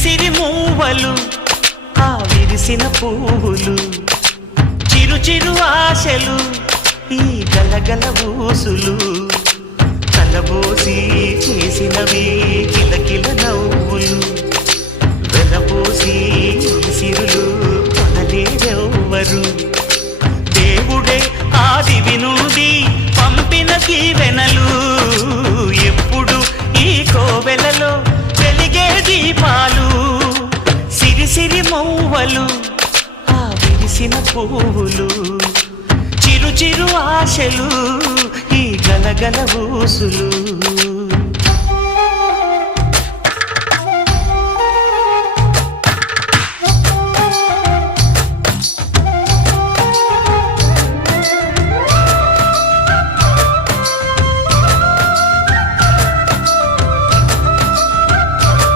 సిరి మూవలు ఆ విరిసిన పువ్వులు చిరు చిరు ఆశలు ఈ గలగల ఊసులు కలబోసి చేసినవి కిలకిల నవ్వులు వెలబోసి సిరులు కొనలేరెవ్వరు దేవుడే ఆదివి నుండి పంపిన దీవెనలు ఎప్పుడు ఈ కోవెలలో వెలిగే దీపాలు సిరి సిరి మౌవలు ఆ విరిసిన పువ్వులు చిరు చిరు ఆశలు ఈ గలగల ఊసులు